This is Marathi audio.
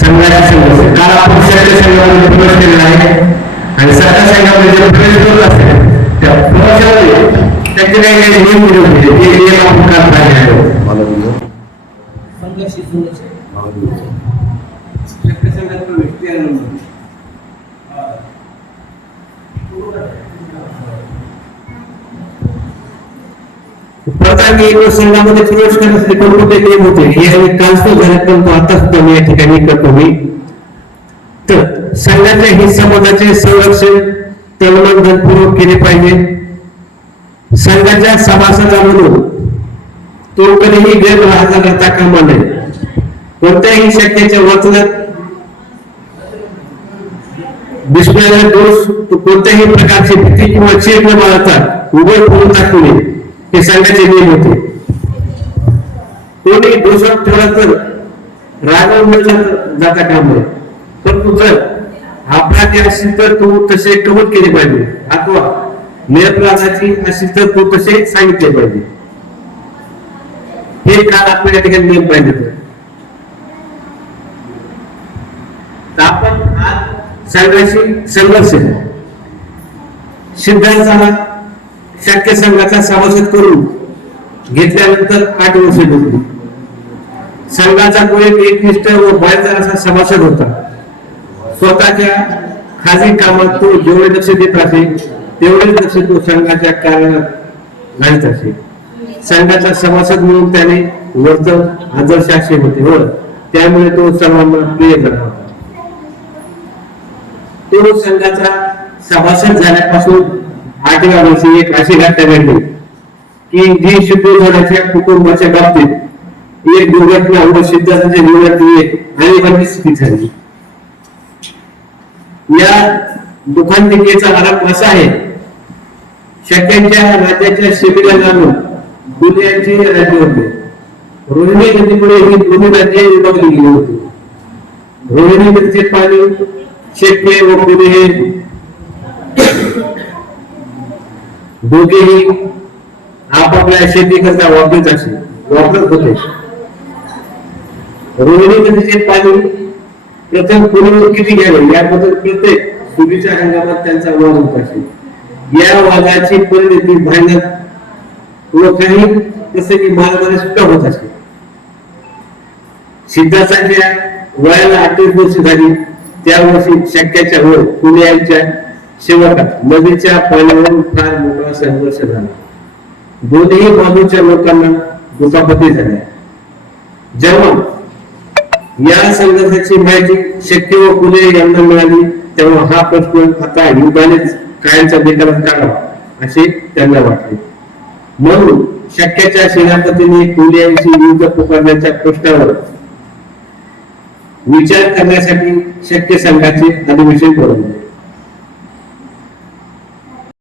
संघाचे संघर्ष काल आपण शक्य संघामध्ये प्रवेश केलेला आहे आणि सगळ्या संघामध्ये प्रवेश करत असेल त्या प्रवेशामध्ये त्याचे काही नियम होते ते नियम आपण काल पाहिले आहे शक्य संघात प्रवेश प्रथम एक संघामध्ये प्रवेश करण्यासाठी कोणते नियम होते हे ट्रान्सफर झाल्यापर्यंत आता सुद्धा मी या ठिकाणी करतो मी तर संघाच्या हिस्सापदाचे संरक्षण तळमळपूर्वक केले पाहिजे संघाच्या सभासदांमधून तो कधीही गैरव्यवहार करता कामा नये कोणत्याही शक्यतेच्या वाचनात दिसणारे दोष कोणत्याही प्रकारची भीती किंवा चीड न बाळगता उघड करून टाकू नये हे संघाचे नियम होते कोणी दोषात ठेवला तर रागवून जाता काम नये परंतु जर अपराधी असेल तर तू तसे कबूल केले पाहिजे अथवा निरपराधाची असेल तर तू तसे सांगितले पाहिजे हे काल आपण या ठिकाणी नियम पाहिजे तर आपण आज संघाशी संघर्ष सिद्धांत झाला शक्य संघाचा सभासद करून घेतल्यानंतर 8 वर्ष होती संघाचा तो एक एकनिष्ठ व बाहेरचा असा सभासद होता स्वतःच्या खाजगी कामात तो जेवढे लक्ष देत असे तेवढेच लक्ष तो संघाच्या कार्यात घालत असे संघाचा सभासद म्हणून त्याने वर्तन आदर्श असे होते व त्यामुळे तो सर्वांना प्रिय झाला होता तो संघाचा सभासद झाल्यापासून 8व्या वर्षी एक अशी घटना घडली की जी शुद्धोधनाच्या कुटुंबाच्या बाबतीत एक दुर्घटना व सिद्धांताच्या जीवनातील एक आणीबाणी स्थिती झाली या दुखांतिकेचा आरोप असा आहे शक्यांच्या राज्याच्या सीमेला लागून गुन्ह्यांचे राज्य होते रोहिणी नदीमुळे ही दोन्ही राज्ये विभागली गेली होती रोहिणी नदीचे पाणी शक्य व पुणे हे दोघेही आपापल्या शेती करता वापरत होते रोहिणी नदीचे पाणी प्रथम पुणे किती घ्यावे याबद्दल प्रत्येक सुगीच्या हंगामात त्यांचा वाद होत असे या वादाची परिणती भयानक व काही प्रसंगी मारामारी सुद्धा होत असे सिद्धार्थाच्या वयाला 28 वर्ष झाली त्या वर्षी शक्याच्या व पुण्याच्या शेवटात नदीच्या पाण्यावरून फार मोठा संघर्ष झाला दोन्ही बाजूच्या लोकांना दुखापती झाल्या जेव्हा या संघर्षाची माहिती शक्य व पुणे यांना मिळाली तेव्हा हा प्रश्न आता युद्धानेच कायमच्या निकालात काढावा असे त्यांना वाटले म्हणून शक्याच्या सेनापतीने पुण्याशी युद्ध पुकारण्याच्या प्रश्नावर विचार करण्यासाठी शक्य संघाचे अधिवेशन बोलावले